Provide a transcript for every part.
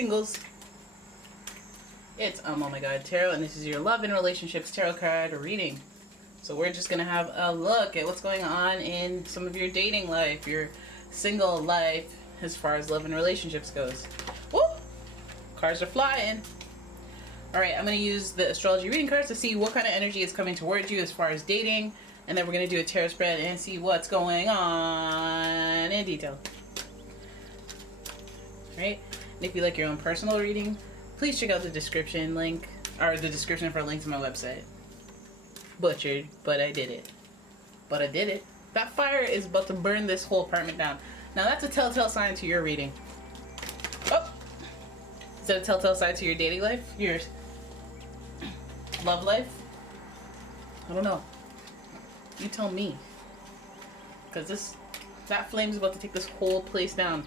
singles. It's umomgtarot, and this is your love and relationships tarot card reading. So we're just gonna have a look at what's going on in some of your dating life, your single life, as far as love and relationships goes. Woo! Cards are flying. All right, I'm gonna use the astrology reading cards to see what kind of energy is coming towards you as far as dating, and then we're gonna do a tarot spread and see what's going on in detail. All right, and if you like your own personal reading, please check out the description link, or the description for a link to my website. Butchered, but I did it. But I did it. That fire is about to burn this whole apartment down. Now that's a telltale sign to your reading. Oh! Is that a telltale sign to your dating life? Your love life? I don't know. You tell me. Because that flame's about to take this whole place down.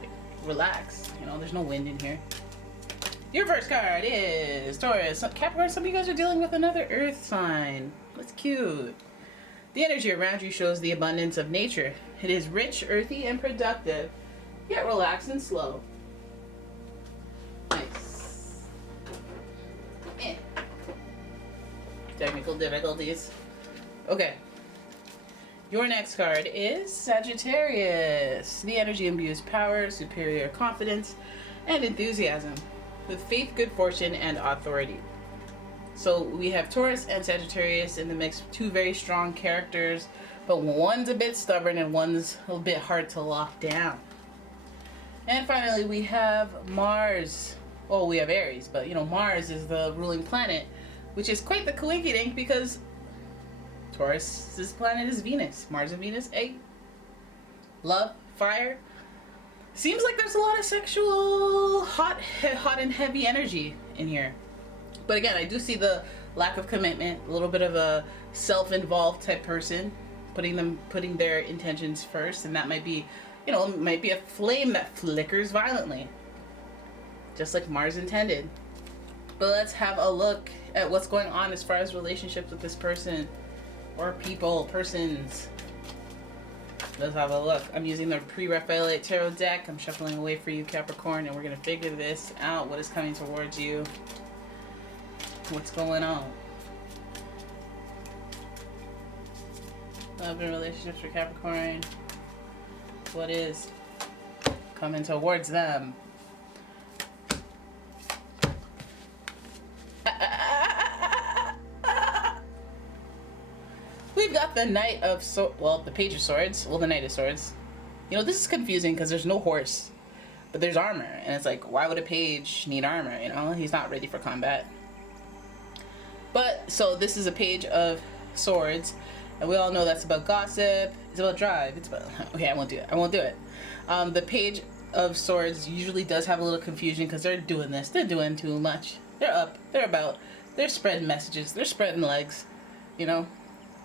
Like, relax. You know, there's no wind in here. Your first card is Taurus. Capricorn, some of you guys are dealing with another earth sign. That's cute. The energy around you shows the abundance of nature. It is rich, earthy, and productive, yet relaxed and slow. Nice. Technical difficulties. Okay. Your next card is Sagittarius. The energy imbues power, superior confidence, and enthusiasm, with faith, good fortune, and authority. So we have Taurus and Sagittarius in the mix, two very strong characters, but one's a bit stubborn and one's a little bit hard to lock down. And finally we have Mars. Well, we have Aries, but you know, Mars is the ruling planet, which is quite the coincidence because Taurus's planet is Venus. Mars and Venus, love, fire. Seems like there's a lot of sexual, hot and heavy energy in here. But again, I do see the lack of commitment, a little bit of a self-involved type person, putting their intentions first, and that might be, you know, might be a flame that flickers violently, just like Mars intended. But let's have a look at what's going on as far as relationships with this person, or persons. Let's have a look. I'm using the Pre-Raphaelite Tarot deck. I'm shuffling away for you, Capricorn, and we're going to figure this out. What is coming towards you? What's going on? Love and relationships for Capricorn. What is coming towards them? We've got the Knight of the Page of Swords. Well, the Knight of Swords. You know, this is confusing because there's no horse, but there's armor, and it's like, why would a page need armor? You know, he's not ready for combat. But so this is a Page of Swords, and we all know that's about gossip. It's about drive. It's about okay. I won't do it. I won't do it. The Page of Swords usually does have a little confusion because they're doing this. They're doing too much. They're up. They're about. They're spreading messages. They're spreading legs. You know.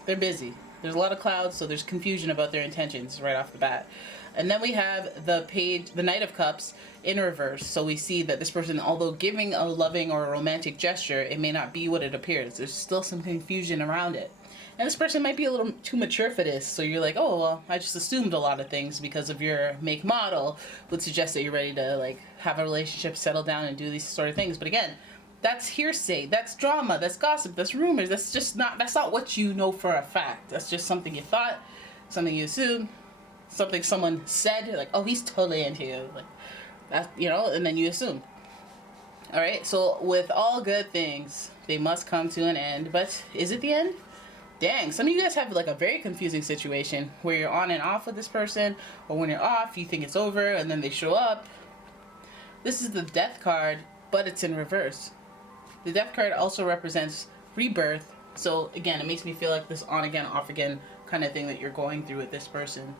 They're busy. There's a lot of clouds, so there's confusion about their intentions right off the bat. And then we have the Knight of Cups in reverse. So we see that this person, although giving a loving or a romantic gesture, it may not be what it appears. There's still some confusion around it. And this person might be a little too mature for this. So you're like, oh, well, I just assumed a lot of things because of your make model would suggest that you're ready to like have a relationship, settle down, and do these sort of things. But again, that's hearsay, that's drama, that's gossip, that's rumors. That's not what you know for a fact. That's just something you thought, something you assumed, something someone said, like, oh, he's totally into you. Like that, you know, and then you assume. Alright, so with all good things, they must come to an end. But is it the end? Dang, some of you guys have like a very confusing situation where you're on and off with this person, or when you're off, you think it's over, and then they show up. This is the Death card, but it's in reverse. The Death card also represents rebirth. So again, it makes me feel like this on again, off again kind of thing that you're going through with this person.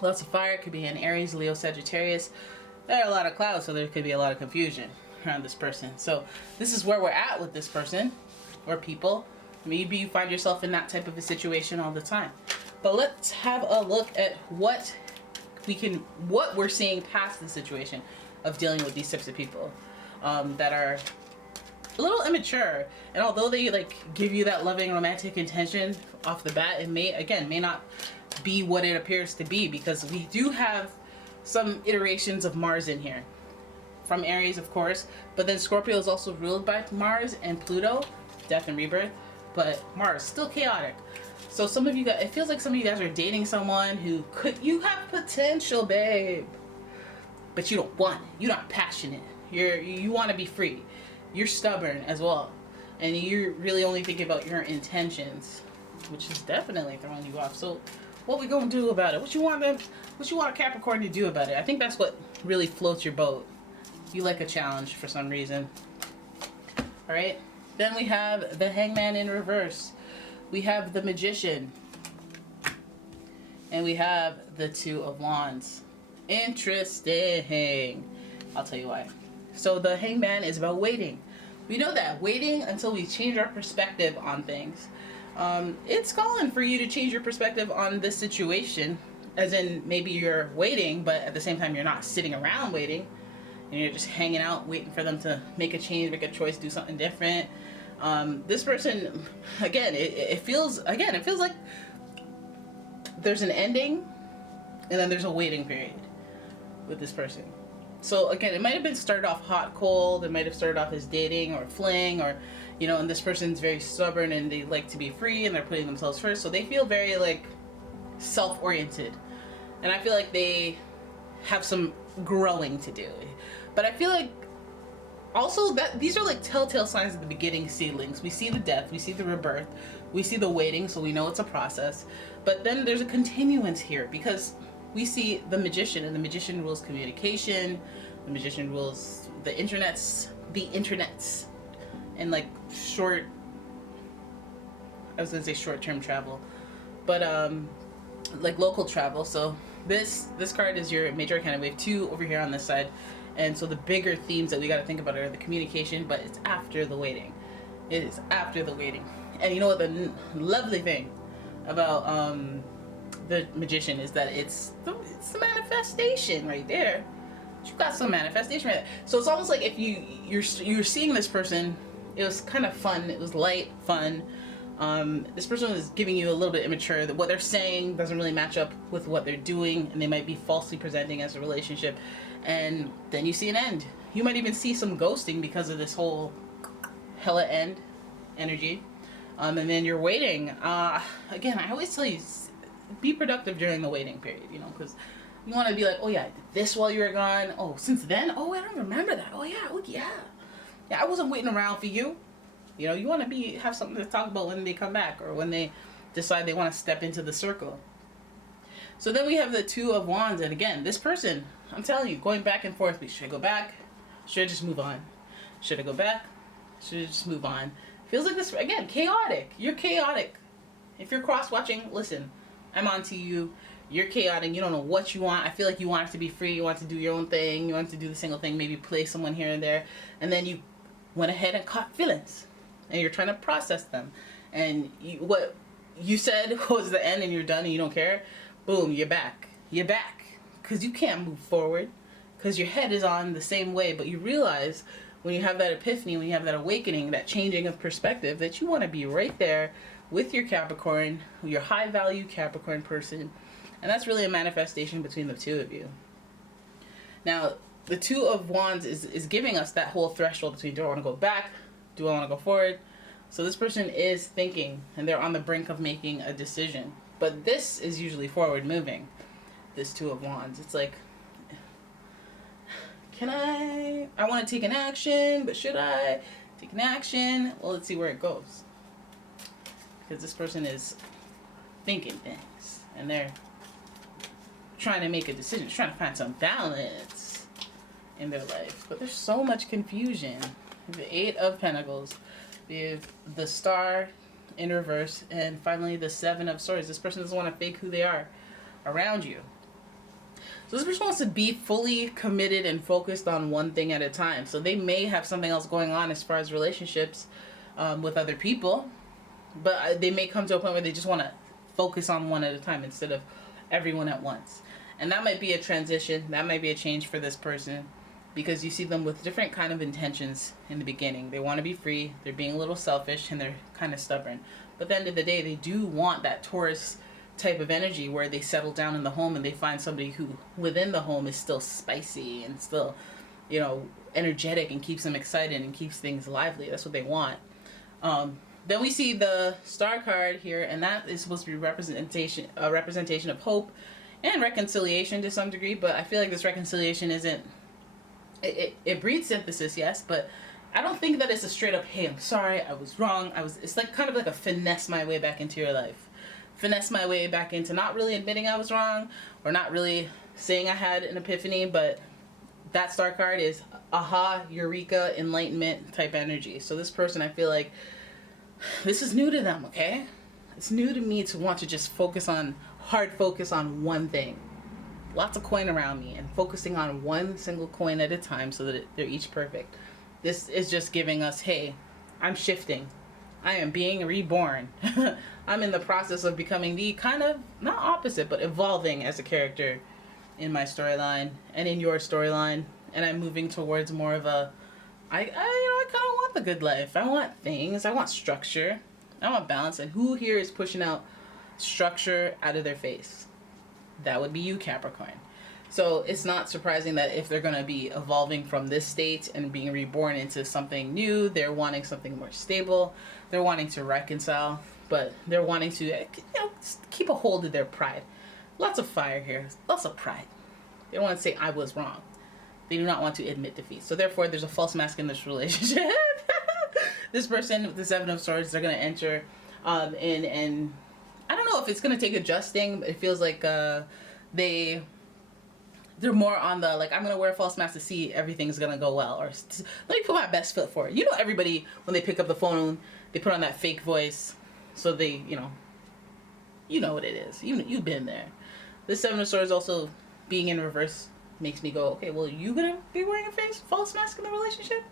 Lots of fire. It could be an Aries, Leo, Sagittarius. There are a lot of clouds, so there could be a lot of confusion around this person. So this is where we're at with this person or people. Maybe you find yourself in that type of a situation all the time. But let's have a look at what we're seeing past the situation of dealing with these types of people that are a little immature, and although they like give you that loving romantic intention off the bat, it may not be what it appears to be, because we do have some iterations of Mars in here. From Aries, of course, but then Scorpio is also ruled by Mars and Pluto, death and rebirth, but Mars, still chaotic. So some of you guys, it feels like some of you guys are dating someone who you have potential, babe, but you don't want it. You're not passionate. You want to be free. You're stubborn as well. And you're really only thinking about your intentions, which is definitely throwing you off. So what we gonna do about it? What you want a Capricorn to do about it? I think that's what really floats your boat. You like a challenge for some reason. All right. Then we have the Hangman in reverse. We have the Magician. And we have the Two of Wands. Interesting. I'll tell you why. So the Hangman is about waiting. We know that. Waiting until we change our perspective on things. It's calling for you to change your perspective on this situation. As in, maybe you're waiting, but at the same time you're not sitting around waiting. And you're just hanging out, waiting for them to make a change, make a choice, do something different. This person, again, it feels like there's an ending and then there's a waiting period with this person. So again, it might have been started off hot, cold. It might have started off as dating or fling, or, you know, and this person's very stubborn and they like to be free and they're putting themselves first. So they feel very like self-oriented. And I feel like they have some growing to do. But I feel like also that these are like telltale signs at the beginning seedlings. We see the death, we see the rebirth, we see the waiting, so we know it's a process. But then there's a continuance here because we see the Magician, and the Magician rules communication, the Magician rules the internets, and like I was gonna say short-term travel, but like local travel. So this card is your major arcana. We have two over here on this side. And so the bigger themes that we got to think about are the communication, but it's after the waiting. It is after the waiting. And you know what the lovely thing about the Magician is that it's the manifestation right there. You got some manifestation right there. So it's almost like if you're seeing this person, it was kind of fun. It was light, fun. This person is giving you a little bit immature, that what they're saying doesn't really match up with what they're doing, and they might be falsely presenting as a relationship. And then you see an end. You might even see some ghosting because of this whole hella end energy. And then you're waiting. Again, I always tell you, be productive during the waiting period, you know, because you want to be like, oh yeah, I did this while you were gone. Oh, since then? Oh, I don't remember that. Oh yeah. Yeah, I wasn't waiting around for you. You know, you want to have something to talk about when they come back or when they decide they want to step into the circle. So then we have the Two of Wands, and again, this person, I'm telling you, going back and forth. Should I go back? Should I just move on? Should I go back? Should I just move on? Feels like this, again, chaotic. You're chaotic. If you're cross-watching, listen, I'm on to you. You're chaotic. You don't know what you want. I feel like you want it to be free. You want to do your own thing. You want to do the single thing, maybe play someone here and there. And then you went ahead and caught feelings. And you're trying to process them. And what you said was the end and you're done and you don't care. Boom, you're back. You're back. Because you can't move forward. Because your head is on the same way. But you realize when you have that epiphany, when you have that awakening, that changing of perspective, that you want to be right there with your Capricorn, your high value Capricorn person. And that's really a manifestation between the two of you. Now, the Two of Wands is giving us that whole threshold between, do I want to go back? Do I want to go forward? So this person is thinking, and they're on the brink of making a decision. But this is usually forward moving, this Two of Wands. It's like, I want to take an action, but should I take an action? Well, let's see where it goes. Because this person is thinking things, and they're trying to make a decision, trying to find some balance in their life. But there's so much confusion. The Eight of Pentacles. We have the Star in reverse, and finally the Seven of Swords. This person doesn't want to fake who they are around you. So this person wants to be fully committed and focused on one thing at a time. So they may have something else going on as far as relationships with other people, but they may come to a point where they just want to focus on one at a time instead of everyone at once. And that might be a transition. That might be a change for this person, because you see them with different kind of intentions in the beginning. They want to be free, they're being a little selfish, and they're kind of stubborn. But at the end of the day, they do want that Taurus type of energy where they settle down in the home and they find somebody who within the home is still spicy and still, you know, energetic and keeps them excited and keeps things lively. That's what they want. Then we see the star card here, and that is supposed to be a representation of hope and reconciliation to some degree, but I feel like this reconciliation isn't, it breeds synthesis, yes, but I don't think that it's a straight up, hey, I'm sorry, I was wrong, it's like kind of like a finesse my way back into your life. Finesse my way back into not really admitting I was wrong, or not really saying I had an epiphany, but that star card is aha, eureka, enlightenment type energy. So this person, I feel like this is new to them, okay? It's new to me to want to just hard focus on one thing. Lots of coin around me and focusing on one single coin at a time so that they're each perfect. This is just giving us, hey, I'm shifting. I am being reborn. I'm in the process of becoming the kind of, not opposite, but evolving as a character in my storyline and in your storyline. And I'm moving towards more of a, I kind of want the good life. I want things. I want structure. I want balance. And who here is pushing out structure out of their face? That would be you, Capricorn. So it's not surprising that if they're going to be evolving from this state and being reborn into something new, they're wanting something more stable. They're wanting to reconcile, but they're wanting to, keep a hold of their pride. Lots of fire here. Lots of pride. They don't want to say, I was wrong. They do not want to admit defeat. So therefore, there's a false mask in this relationship. This person with the Seven of Swords, they're going to enter and I don't know if it's going to take adjusting, but it feels like they're more on the, like, I'm going to wear a false mask to see everything's going to go well. Or let me put my best foot forward. You know, everybody, when they pick up the phone, they put on that fake voice. So they, you know what it is. You've been there. This Seven of Swords also being in reverse makes me go, okay, well, you going to be wearing a false mask in the relationship?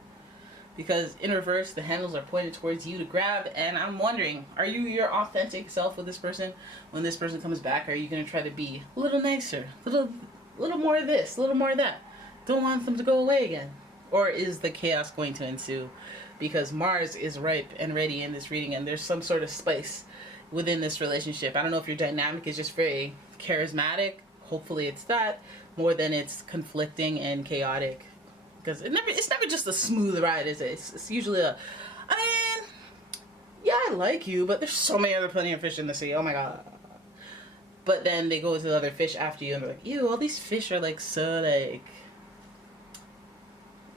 Because in reverse, the handles are pointed towards you to grab, and I'm wondering, are you your authentic self with this person? When this person comes back, are you going to try to be a little nicer, a little more of this, a little more of that? Don't want them to go away again. Or is the chaos going to ensue? Because Mars is ripe and ready in this reading, and there's some sort of spice within this relationship. I don't know if your dynamic is just very charismatic. Hopefully it's that, more than it's conflicting and chaotic. Because it's never just a smooth ride, is it? It's usually I mean, yeah, I like you, but there's so many other plenty of fish in the sea. Oh my god. But then they go to the other fish after you, and they're like, ew, all these fish are like so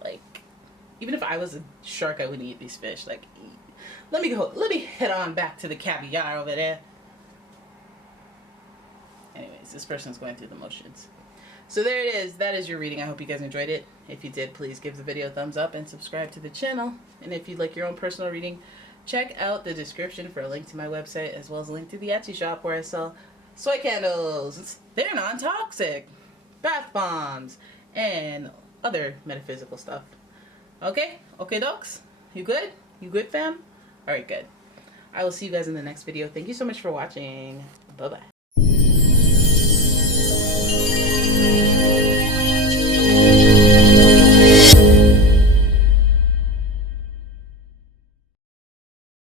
like, even if I was a shark, I wouldn't eat these fish. Like, let me head on back to the caviar over there. Anyways, this person's going through the motions. So there it is. That is your reading. I hope you guys enjoyed it. If you did, please give the video a thumbs up and subscribe to the channel. And if you'd like your own personal reading, check out the description for a link to my website, as well as a link to the Etsy shop where I sell soy candles. They're non-toxic, bath bombs, and other metaphysical stuff. Okay? Okay, docs? You good? You good, fam? Alright, good. I will see you guys in the next video. Thank you so much for watching. Bye-bye.